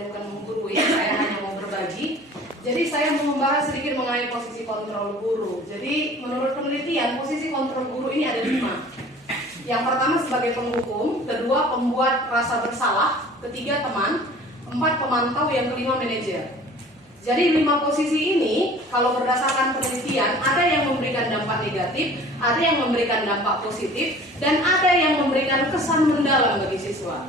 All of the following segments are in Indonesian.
saya bukan menggurui, saya hanya mau berbagi. Jadi saya mau membahas sedikit mengenai posisi kontrol guru. Jadi menurut penelitian, posisi kontrol guru ini ada 5. Yang pertama sebagai penghukum, kedua pembuat rasa bersalah, ketiga teman, 4 pemantau, yang kelima manajer. Jadi 5 posisi ini kalau berdasarkan penelitian ada yang memberikan dampak negatif, ada yang memberikan dampak positif, dan ada yang memberikan kesan mendalam bagi siswa.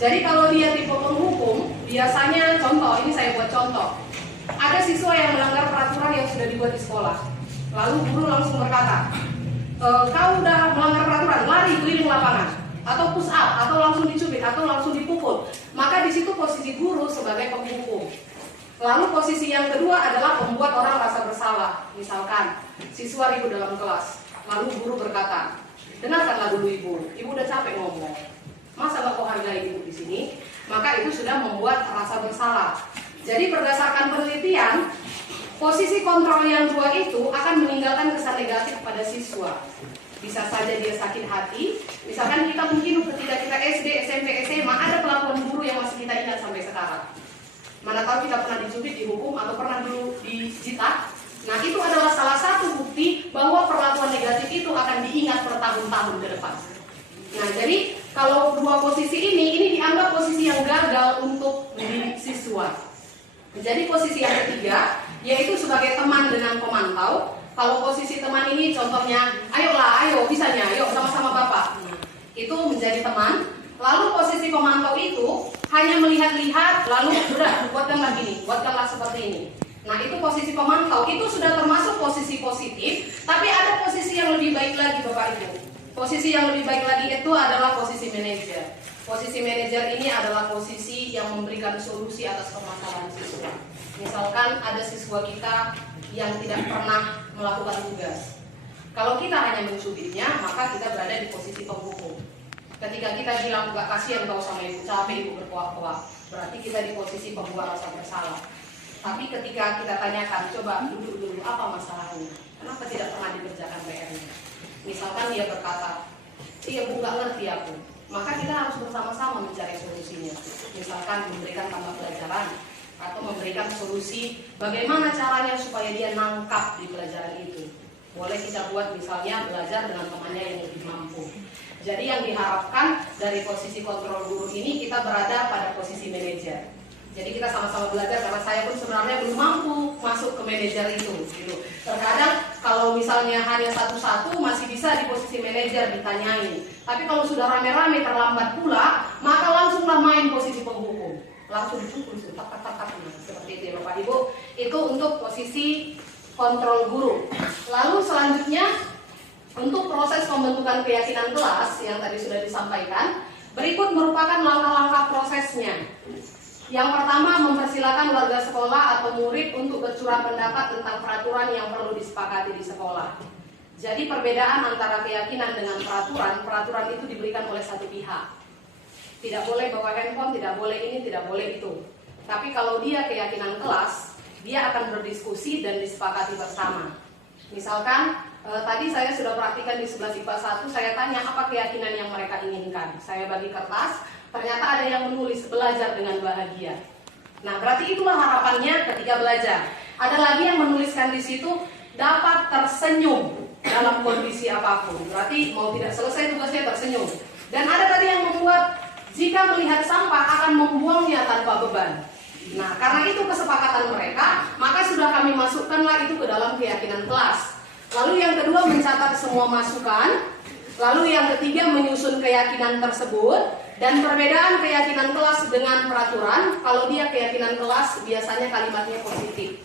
Jadi kalau dia tipe penghukum, biasanya contoh, ini saya buat contoh. Ada siswa yang melanggar peraturan yang sudah dibuat di sekolah. Lalu guru langsung berkata, kau udah melanggar peraturan, lari keliling lapangan, atau push up, atau langsung dicubit, atau langsung dipukul. Maka di situ posisi guru sebagai penghukum. Lalu posisi yang kedua adalah membuat orang rasa bersalah. Misalkan siswa ribut dalam kelas, lalu guru berkata, dengarkanlah dulu ibu udah capek ngomong, masa gak kau hargai ibu di sini? Maka itu sudah membuat rasa bersalah. Jadi berdasarkan penelitian, posisi kontrol yang 2 itu akan meninggalkan kesan negatif pada siswa. Bisa saja dia sakit hati. Misalkan kita mungkin ketika kita SD, SMP, SMA ada perlakuan guru yang masih kita ingat sampai sekarang. Mana tahu kita pernah dicubit, dihukum, atau pernah dulu dijitak. Nah itu adalah salah satu bukti bahwa perlakuan negatif itu akan diingat bertahun-tahun ke depan. Nah jadi kalau 2 posisi ini dianggap posisi yang gagal untuk mendidik siswa. Jadi posisi yang ketiga yaitu sebagai teman dengan pemantau. Kalau posisi teman ini contohnya, ayo bisanya, ayo sama-sama bapak. Itu menjadi teman. Lalu posisi pemantau itu hanya melihat-lihat, lalu udah buatkanlah gini, buatkanlah seperti ini. Nah itu posisi pemantau, itu sudah termasuk posisi positif. Tapi ada posisi yang lebih baik lagi Bapak Ibu. Posisi yang lebih baik lagi itu adalah posisi manajer. Posisi manajer ini adalah posisi yang memberikan solusi atas permasalahan siswa. Misalkan ada siswa kita yang tidak pernah melakukan tugas. Kalau kita hanya mencubitnya, maka kita berada di posisi penghukum. Ketika kita bilang gak kasihan kau sama ibu, capek ibu berkuak-kuak, berarti kita di posisi pembuat rasa bersalah. Tapi ketika kita tanyakan, coba duduk dulu, apa masalahnya? Kenapa tidak pernah dikerjakan PR-nya? Misalkan dia berkata, iya bu gak ngerti aku. Maka kita harus bersama-sama mencari solusinya. Misalkan memberikan tambah pelajaran, atau memberikan solusi bagaimana caranya supaya dia nangkap di pelajaran itu. Boleh kita buat misalnya belajar dengan temannya yang lebih mampu. Jadi yang diharapkan dari posisi kontrol guru ini kita berada pada posisi manajer. Jadi kita sama-sama belajar karena saya pun sebenarnya belum mampu masuk ke manajer itu. Gitu. Terkadang kalau misalnya hanya satu-satu masih bisa di posisi manajer ditanyain. Tapi kalau sudah rame-rame terlambat pula, maka langsunglah main posisi penghukum. Langsung dipukul, tak seperti itu ya Bapak Ibu. Itu untuk posisi kontrol guru. Lalu selanjutnya untuk proses pembentukan keyakinan kelas yang tadi sudah disampaikan, berikut merupakan langkah-langkah prosesnya. Yang pertama, mempersilakan warga sekolah atau murid untuk bercurah pendapat tentang peraturan yang perlu disepakati di sekolah. Jadi perbedaan antara keyakinan dengan peraturan itu diberikan oleh satu pihak. Tidak boleh bawa handphone, tidak boleh ini, tidak boleh itu. Tapi kalau dia keyakinan kelas, dia akan berdiskusi dan disepakati bersama. Misalkan tadi saya sudah praktikan di 11 IPA 1, saya tanya apa keyakinan yang mereka inginkan. Saya bagi kertas, ternyata ada yang menulis belajar dengan bahagia. Nah, berarti itulah harapannya ketika belajar. Ada lagi yang menuliskan di situ dapat tersenyum dalam kondisi apapun. Berarti mau tidak selesai tugasnya tersenyum. Dan ada tadi yang membuat jika melihat sampah akan membuangnya tanpa beban. Nah, karena itu kesepakatan mereka, maka sudah kami masukkanlah itu ke dalam keyakinan kelas. Lalu yang kedua mencatat semua masukan. Lalu yang ketiga menyusun keyakinan tersebut. Dan perbedaan keyakinan kelas dengan peraturan, kalau dia keyakinan kelas biasanya kalimatnya positif.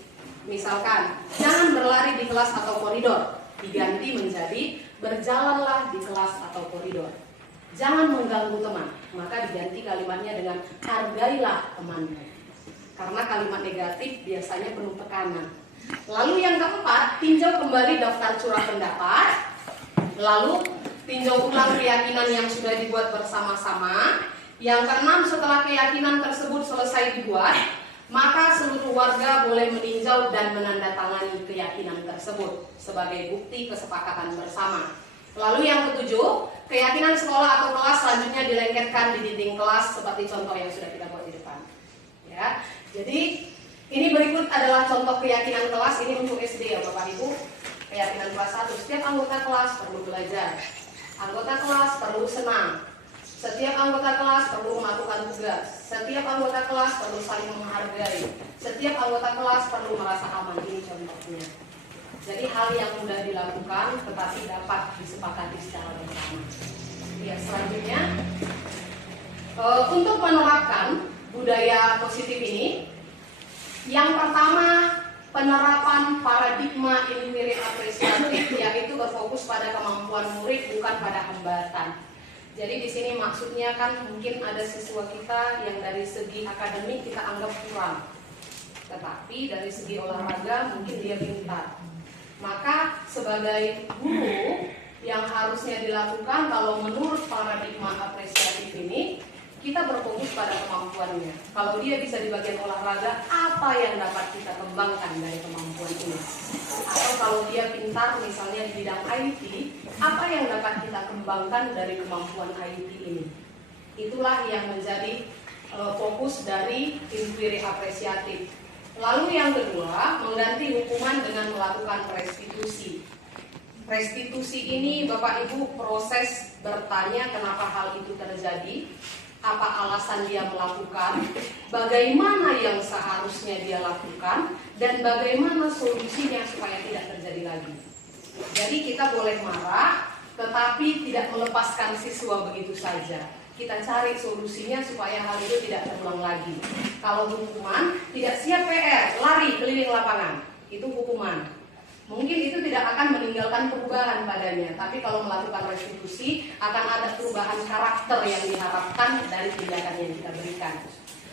Misalkan, jangan berlari di kelas atau koridor. Diganti menjadi berjalanlah di kelas atau koridor. Jangan mengganggu teman, maka diganti kalimatnya dengan hargailah temanmu. Karena kalimat negatif biasanya penuh tekanan. Lalu yang keempat, tinjau kembali daftar curah pendapat. Lalu tinjau ulang keyakinan yang sudah dibuat bersama-sama. Yang keenam, setelah keyakinan tersebut selesai dibuat, maka seluruh warga boleh meninjau dan menandatangani keyakinan tersebut sebagai bukti kesepakatan bersama. Lalu yang ketujuh, keyakinan sekolah atau kelas selanjutnya dilengketkan di dinding kelas seperti contoh yang sudah kita buat di depan. Ya. Ya, jadi ini berikut adalah contoh keyakinan kelas. Ini untuk SD ya Bapak Ibu. Keyakinan kelas 1, setiap anggota kelas perlu belajar. Anggota kelas perlu senang. Setiap anggota kelas perlu melakukan tugas. Setiap anggota kelas perlu saling menghargai. Setiap anggota kelas perlu merasa aman. Ini contohnya. Jadi hal yang mudah dilakukan tetapi dapat disepakati secara bersama. Ya, selanjutnya untuk menerapkan budaya positif ini, yang pertama penerapan paradigma inquiry apresiatif, yaitu berfokus pada kemampuan murid bukan pada hambatan. Jadi di sini maksudnya kan mungkin ada siswa kita yang dari segi akademik kita anggap kurang, tetapi dari segi olahraga mungkin dia pintar. Maka sebagai guru yang harusnya dilakukan kalau menurut paradigma apresiatif ini, kita berfokus pada kemampuannya. Kalau dia bisa di bagian olahraga, apa yang dapat kita kembangkan dari kemampuan ini? Atau kalau dia pintar misalnya di bidang IT, apa yang dapat kita kembangkan dari kemampuan IT ini? Itulah yang menjadi fokus dari inquiry apresiatif. Lalu yang kedua, mengganti hukuman dengan melakukan restitusi. Restitusi ini Bapak Ibu proses bertanya kenapa hal itu terjadi, apa alasan dia melakukan, bagaimana yang seharusnya dia lakukan, dan bagaimana solusinya supaya tidak terjadi lagi. Jadi kita boleh marah, tetapi tidak melepaskan siswa begitu saja. Kita cari solusinya supaya hal itu tidak terulang lagi. Kalau hukuman, tidak siap PR, lari keliling lapangan, itu hukuman. Mungkin itu tidak akan meninggalkan perubahan padanya, tapi kalau melakukan restitusi akan ada perubahan karakter yang diharapkan dari tindakan yang kita berikan.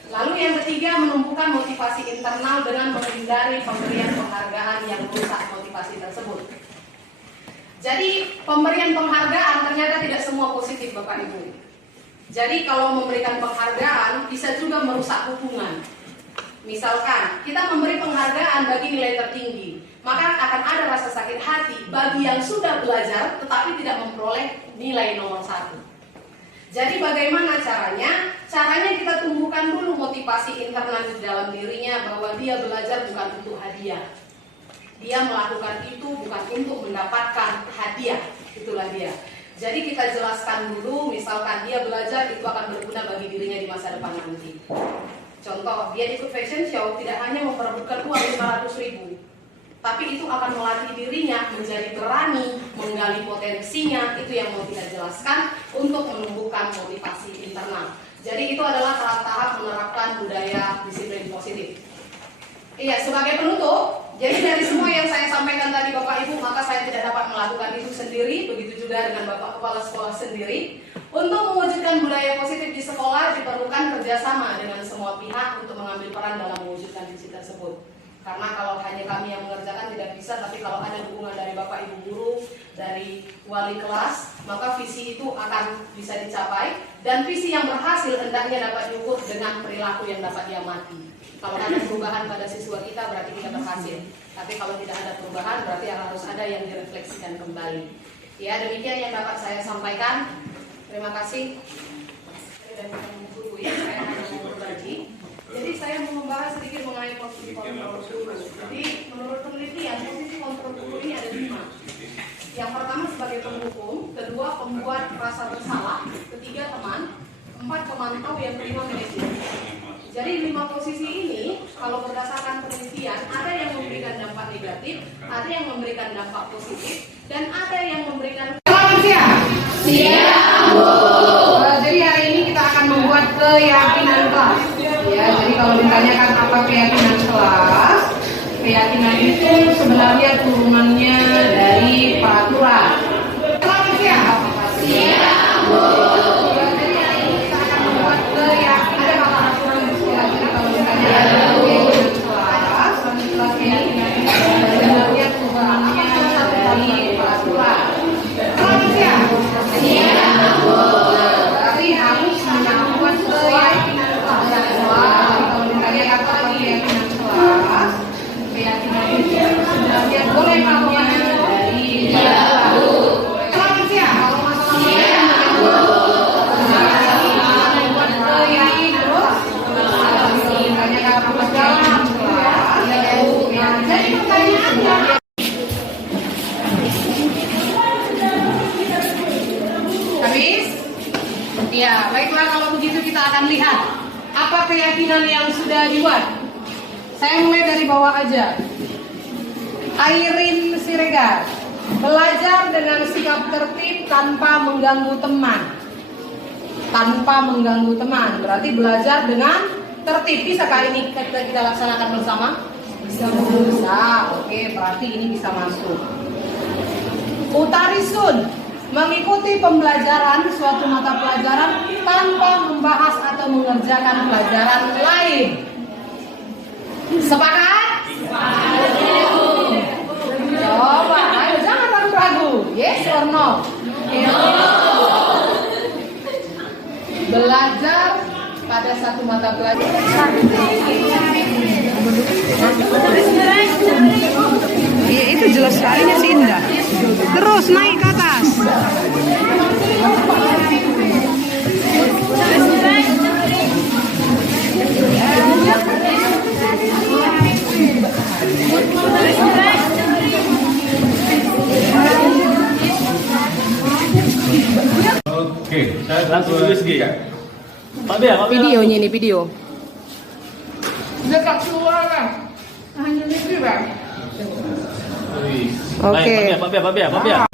Lalu yang ketiga, menumbuhkan motivasi internal dengan menghindari pemberian penghargaan yang merusak motivasi tersebut. Jadi pemberian penghargaan ternyata tidak semua positif Bapak Ibu. Jadi kalau memberikan penghargaan bisa juga merusak hubungan. Misalkan kita memberi penghargaan bagi nilai tertinggi, maka akan ada rasa sakit hati bagi yang sudah belajar tetapi tidak memperoleh nilai nomor 1. Jadi bagaimana caranya? Caranya kita tumbuhkan dulu motivasi internal di dalam dirinya bahwa dia belajar bukan untuk hadiah. Dia melakukan itu bukan untuk mendapatkan hadiah, itulah dia. Jadi kita jelaskan dulu, misalkan dia belajar itu akan berguna bagi dirinya di masa depan nanti. Contoh, dia ikut fashion show tidak hanya memperebutkan uang 500.000, tapi itu akan melatih dirinya menjadi berani, menggali potensinya. Itu yang mau kita jelaskan untuk menumbuhkan motivasi internal. Jadi itu adalah tahap-tahap menerapkan budaya disiplin positif. Iya, sebagai penutup, jadi dari semua yang saya sampaikan tadi Bapak Ibu, maka saya tidak dapat melakukan itu sendiri, begitu juga dengan Bapak Kepala Sekolah sendiri. Untuk mewujudkan budaya positif di sekolah diperlukan kerjasama dengan semua pihak untuk mengambil peran dalam mewujudkan visi tersebut. Karena kalau hanya kami yang mengerjakan tidak bisa, tapi kalau ada dukungan dari Bapak Ibu guru, dari wali kelas, maka visi itu akan bisa dicapai. Dan visi yang berhasil hendaknya dapat diukur dengan perilaku yang dapat diamati. Kalau ada perubahan pada siswa kita berarti kita berhasil. Tapi kalau tidak ada perubahan berarti harus ada yang direfleksikan kembali. Ya, demikian yang dapat saya sampaikan. Terima kasih. Dan guru ya, saya hanya mau berbagi. Jadi saya mau membahas sedikit mengenai posisi kontrol guru. Jadi menurut penelitian posisi kontrol guru ini ada 5. Yang pertama sebagai pendukung, kedua pembuat rasa bersalah, ketiga teman, 4 pemantau, yang kelima manajer. Jadi 5 posisi ini kalau berdasarkan penelitian ada yang memberikan dampak negatif, ada yang memberikan dampak positif, dan ada yang memberikan. Selamat siang. Siang, Bu. Jadi hari ini kita akan membuat keyakinan kelas. Ya, jadi kalau ditanyakan apa keyakinan kelas, keyakinan itu sebenarnya turunannya dari peraturan. Selamat siang. Siang, Bu. Jadi hari ini kita akan membuat keyakinan. Ya, baiklah kalau begitu kita akan lihat apa keyakinan yang sudah dibuat. Saya mulai dari bawah aja. Airin Siregar, belajar dengan sikap tertib tanpa mengganggu teman. Tanpa mengganggu teman, berarti belajar dengan tertib. Bisakah ini kita laksanakan bersama? Bisa. Oke, berarti ini bisa masuk. Utarisun, mengikuti pembelajaran suatu mata pelajaran tanpa membahas atau mengerjakan pelajaran lain. Sepakat? Coba, ayo jangan ragu-ragu. Yes or no? Belajar pada satu mata pelajaran. Iya, itu jelas sekali si Indah. Terus naik ke atas. Oke, saya langsung tulis G. Pak Bea, Videonya ini video. Dekat keluar kan? Hanya ini kan? Oke. Pak Bea.